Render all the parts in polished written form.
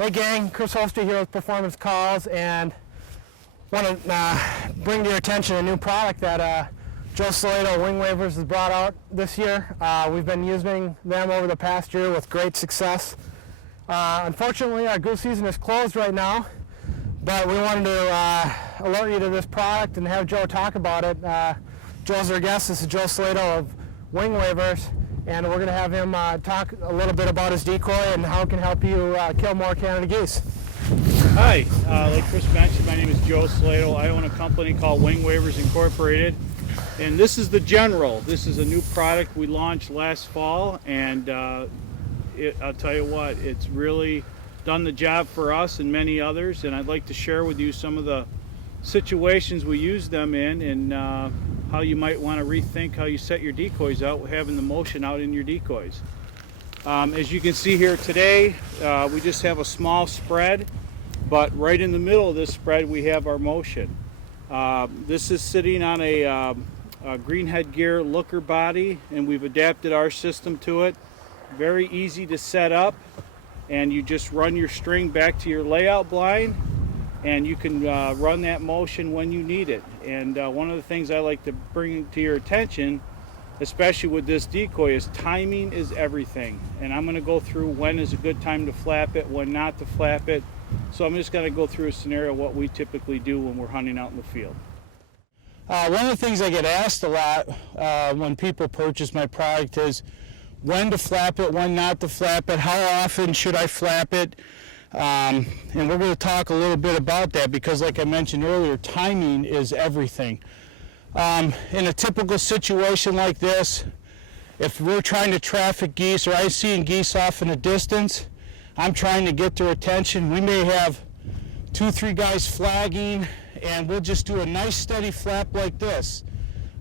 Hey gang, Chris Holster here with Performance Calls, and want to bring to your attention a new product that Joe Salato Wing Wavers has brought out this year. We've been using them over the past year with great success. Unfortunately, our goose season is closed right now, but we wanted to alert you to this product and have Joe talk about it. Joe's our guest. This is Joe Salato of Wing Wavers, and we're going to have him talk a little bit about his decoy and how it can help you kill more Canada geese. Hi, like Chris mentioned, my name is Joe Salato. I own a company called Wing Wavers Incorporated, and this is the General. This is a new product we launched last fall, and I'll tell you what, it's really done the job for us and many others, and I'd like to share with you some of the situations we use them in, and how you might want to rethink how you set your decoys out, having the motion out in your decoys. As you can see here today, we just have a small spread, but right in the middle of this spread we have our motion. This is sitting on a green headgear looker body, and we've adapted our system to it. Very easy to set up, and you just run your string back to your layout blind, and you can run that motion when you need it. And one of the things I like to bring to your attention, especially with this decoy, is timing is everything. And I'm going to go through when is a good time to flap it, when not to flap it. So I'm just going to go through a scenario what we typically do when we're hunting out in the field. One of the things I get asked a lot when people purchase my product is when to flap it, when not to flap it, how often should I flap it. And we're going to talk a little bit about that because, like I mentioned earlier, timing is everything. In a typical situation like this, if we're trying to traffic geese or I'm seeing geese off in a distance, I'm trying to get their attention. We may have 2-3 guys flagging, and we'll just do a nice steady flap like this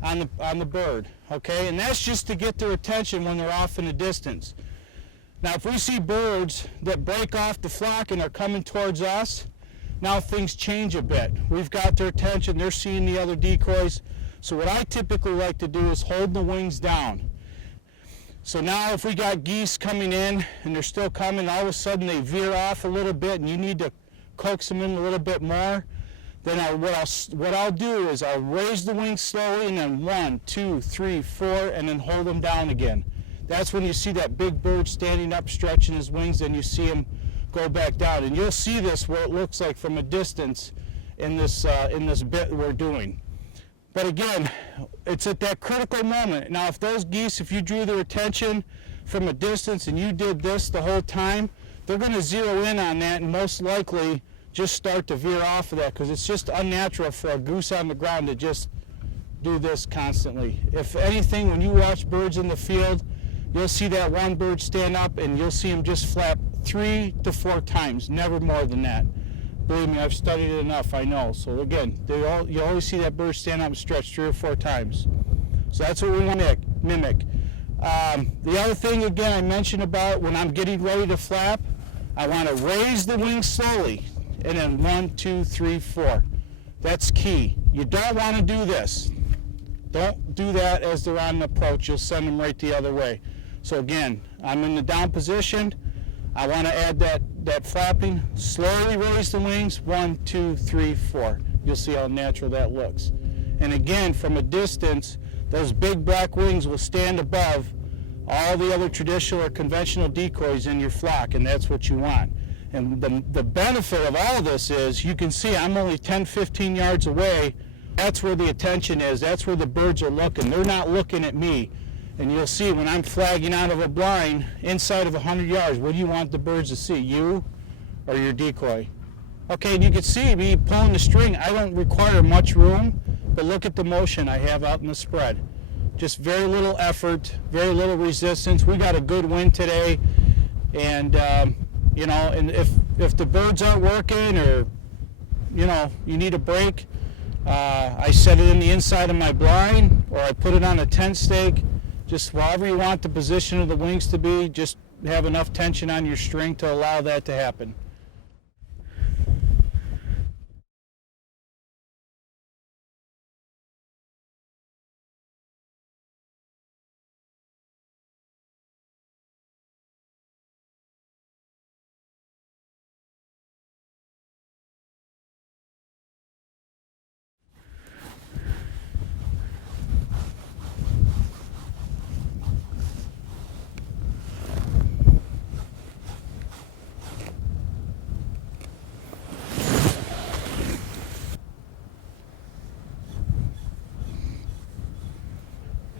on the bird, okay? And that's just to get their attention when they're off in a distance. Now, if we see birds that break off the flock and are coming towards us, now things change a bit. We've got their attention, they're seeing the other decoys. So what I typically like to do is hold the wings down. So now if we got geese coming in and they're still coming, all of a sudden they veer off a little bit and you need to coax them in a little bit more, then what I'll do is I'll raise the wings slowly and then 1, 2, 3, 4, and then hold them down again. That's when you see that big bird standing up, stretching his wings, and you see him go back down. And you'll see this, what it looks like from a distance in this bit we're doing. But again, it's at that critical moment. Now, if those geese, if you drew their attention from a distance and you did this the whole time, they're going to zero in on that and most likely just start to veer off of that because it's just unnatural for a goose on the ground to just do this constantly. If anything, when you watch birds in the field, you'll see that one bird stand up and you'll see him just flap 3 to 4 times, never more than that. Believe me, I've studied it enough, I know. So again, you always see that bird stand up and stretch 3 or 4 times. So that's what we want to mimic. The other thing, again, I mentioned about when I'm getting ready to flap, I want to raise the wings slowly, and then 1, 2, 3, 4. That's key. You don't want to do this. Don't do that as they're on the approach. You'll send them right the other way. So again, I'm in the down position. I want to add that flapping. Slowly raise the wings. 1, 2, 3, 4. You'll see how natural that looks. And again, from a distance, those big black wings will stand above all the other traditional or conventional decoys in your flock, and that's what you want. And the benefit of all of this is you can see I'm only 10, 15 yards away. That's where the attention is. That's where the birds are looking. They're not looking at me. And you'll see when I'm flagging out of a blind inside of 100 yards, what do you want the birds to see, you or your decoy? Okay, and you can see me pulling the string. I don't require much room, but look at the motion I have out in the spread. Just very little effort, very little resistance. We got a good wind today, and you know, and if the birds aren't working or you know you need a break, I set it in the inside of my blind or I put it on a tent stake. Just however you want the position of the wings to be, just have enough tension on your string to allow that to happen.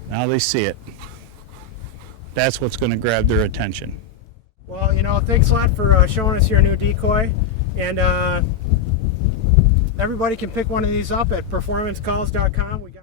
Now they see it. That's what's going to grab their attention. Well, thanks a lot for showing us your new Decoy, and everybody can pick one of these up at performancecalls.com.